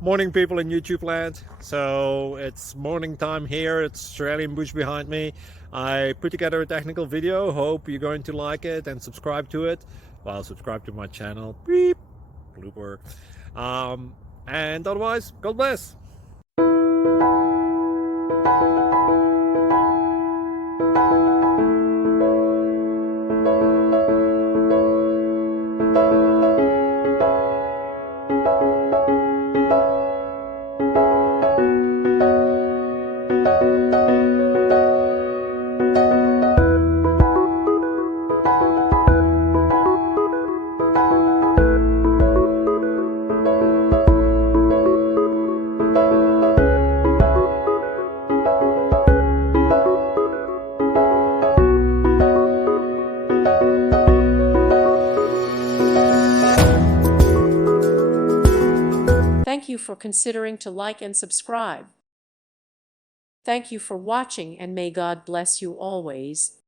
Morning, people in YouTube land. So it's morning time here. It's Australian bush behind me. I put together a technical video. Hope you're going to like it and subscribe to it. Well, subscribe to my channel. Beep. Blooper. And otherwise, God bless. Thank you for considering to like and subscribe. Thank you for watching, and may God bless you always.